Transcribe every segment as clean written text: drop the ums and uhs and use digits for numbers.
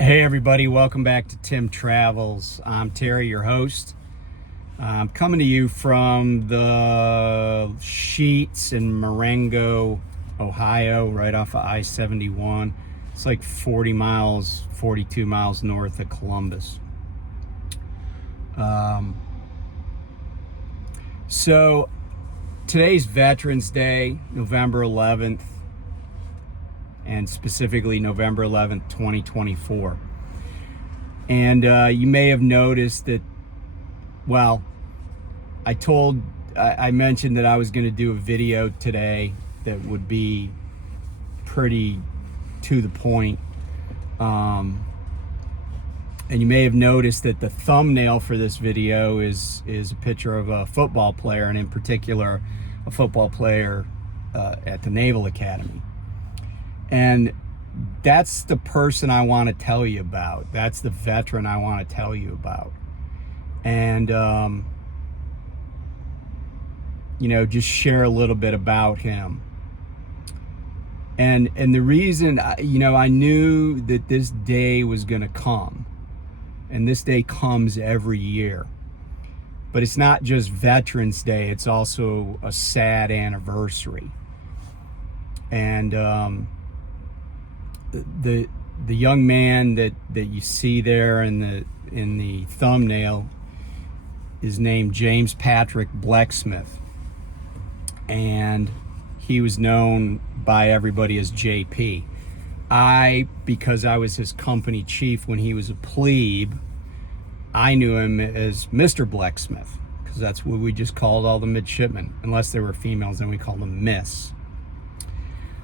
Hey everybody, welcome back to Tim Travels. I'm Terry, your host. I'm coming to you from the Sheets in Marengo, Ohio, right off of I-71. It's like 42 miles north of Columbus. So today's Veterans Day, November 11th, and specifically November 11th, 2024. And you may have noticed that, well, I mentioned that I was going to do a video today that would be pretty to the point. And you may have noticed that the thumbnail for this video is a picture of a football player, and in particular, a football player at the Naval Academy. And that's the person I want to tell you about. That's the veteran I want to tell you about. And, just share a little bit about him. And the reason, I knew that this day was going to come. And this day comes every year. But it's not just Veterans Day. It's also a sad anniversary. And, the young man that you see there in the thumbnail is named James Patrick Blecksmith, and he was known by everybody as JP. Because I was his company chief when he was a plebe, I knew him as Mr. Blecksmith, because that's what we just called all the midshipmen. Unless they were females, then we called them Miss.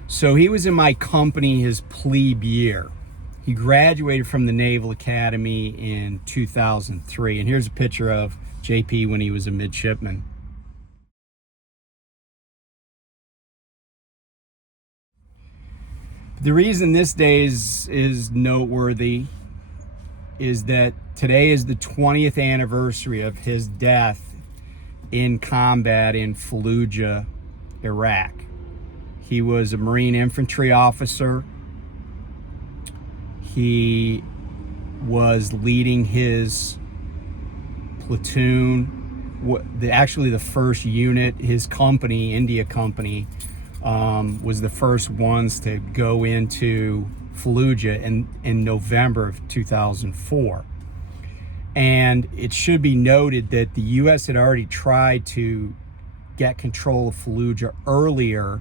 So he was in my company his plebe year. He graduated from the Naval Academy in 2003. And here's a picture of JP when he was a midshipman. The reason this day is noteworthy is that today is the 20th anniversary of his death in combat in Fallujah, Iraq. He was a Marine infantry officer. He was leading his platoon, actually the first unit. His company, India Company, was the first ones to go into Fallujah in November of 2004. And it should be noted that the U.S. had already tried to get control of Fallujah earlier,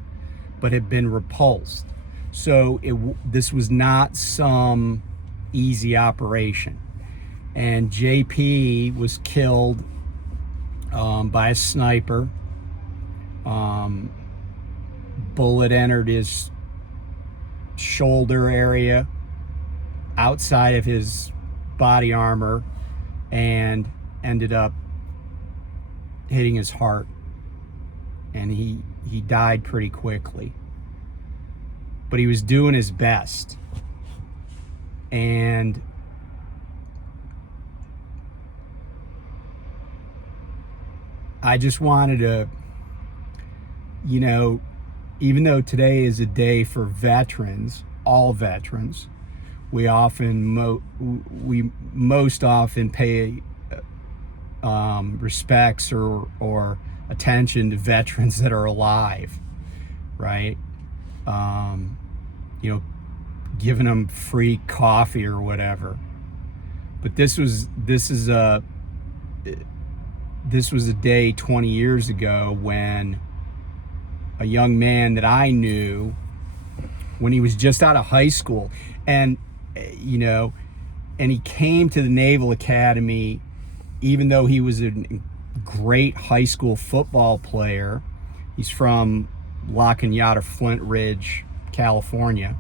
but had been repulsed. So this was not some easy operation. And JP was killed by a sniper. Bullet entered his shoulder area outside of his body armor and ended up hitting his heart. And he died pretty quickly. But he was doing his best. And I just wanted to, even though today is a day for veterans, all veterans, we most often pay respects or attention to veterans that are alive, right? Giving them free coffee or whatever. But this was a day 20 years ago when a young man that I knew when he was just out of high school, and he came to the Naval Academy, even though he was a great high school football player. He's from La Cañada, Flint Ridge, California.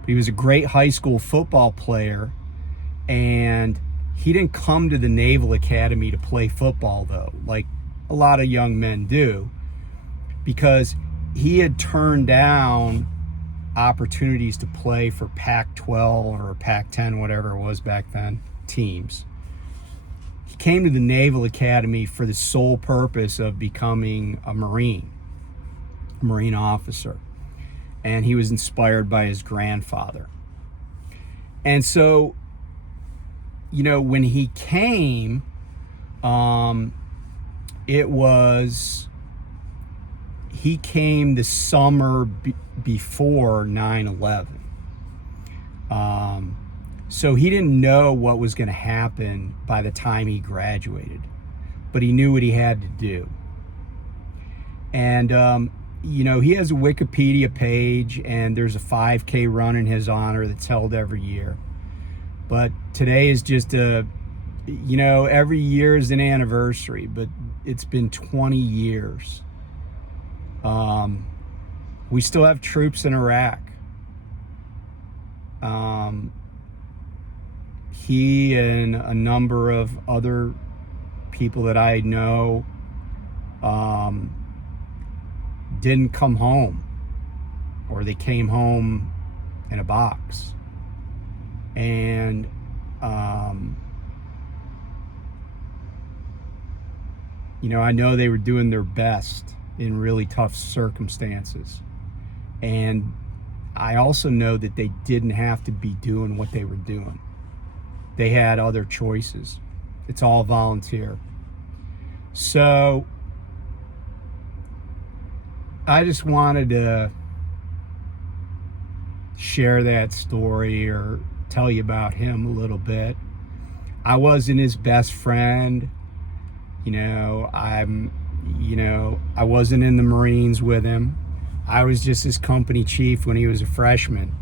But he was a great high school football player, and he didn't come to the Naval Academy to play football, though, like a lot of young men do, because he had turned down opportunities to play for Pac-12 or Pac-10, whatever it was back then, teams. He came to the Naval Academy for the sole purpose of becoming a Marine officer. And he was inspired by his grandfather. And so, when he came, he came the summer before 9/11. So he didn't know what was going to happen by the time he graduated, but he knew what he had to do. And, he has a Wikipedia page, and there's a 5K run in his honor that's held every year. But today is just every year is an anniversary, but it's been 20 years. We still have troops in Iraq. He and a number of other people that I know didn't come home, or they came home in a box. And I know they were doing their best in really tough circumstances. And I also know that they didn't have to be doing what they were doing. They had other choices. It's all volunteer. So I just wanted to share that story, or tell you about him a little bit. I wasn't his best friend. I wasn't in the Marines with him. I was just his company chief when he was a freshman.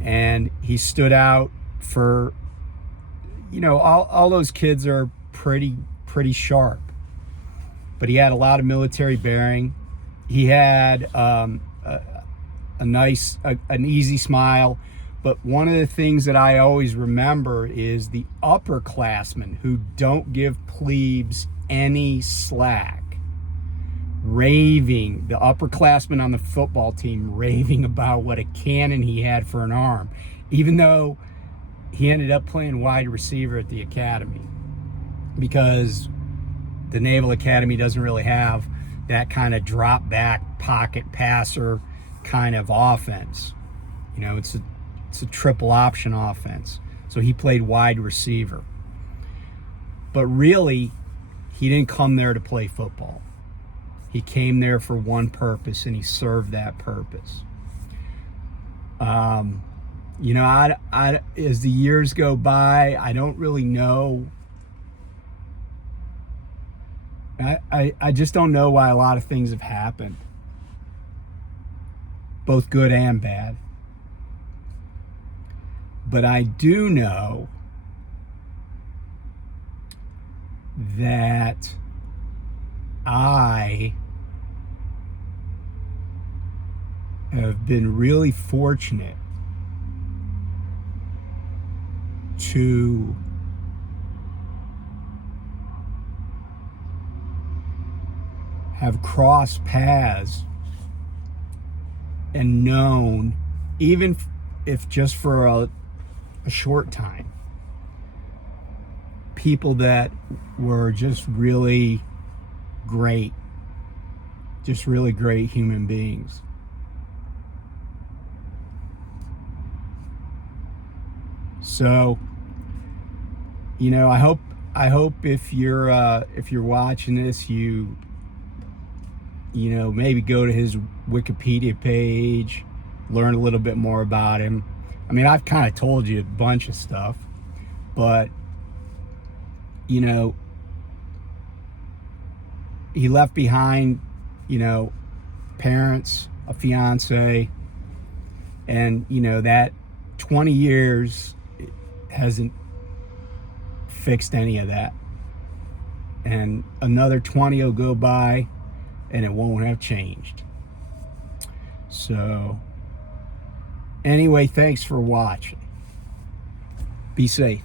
And he stood out for, all those kids are pretty sharp. But he had a lot of military bearing. He had an easy smile. But one of the things that I always remember is the upperclassmen who don't give plebes any slack, raving, the upperclassmen on the football team raving about what a cannon he had for an arm, even though he ended up playing wide receiver at the academy, because the Naval Academy doesn't really have that kind of drop back pocket passer kind of offense. It's a triple option offense. So he played wide receiver. But really, he didn't come there to play football. He came there for one purpose, and he served that purpose. As the years go by, I don't really know. I just don't know why a lot of things have happened, both good and bad. But I do know that I have been really fortunate to have crossed paths and known, even if just for a short time, people that were just really great human beings. So, I hope if you're watching this, you maybe go to his Wikipedia page, learn a little bit more about him. I mean, I've kind of told you a bunch of stuff, but he left behind, parents, a fiance, and that 20 years hasn't fixed any of that. And another 20 will go by and it won't have changed. So anyway, thanks for watching. Be safe.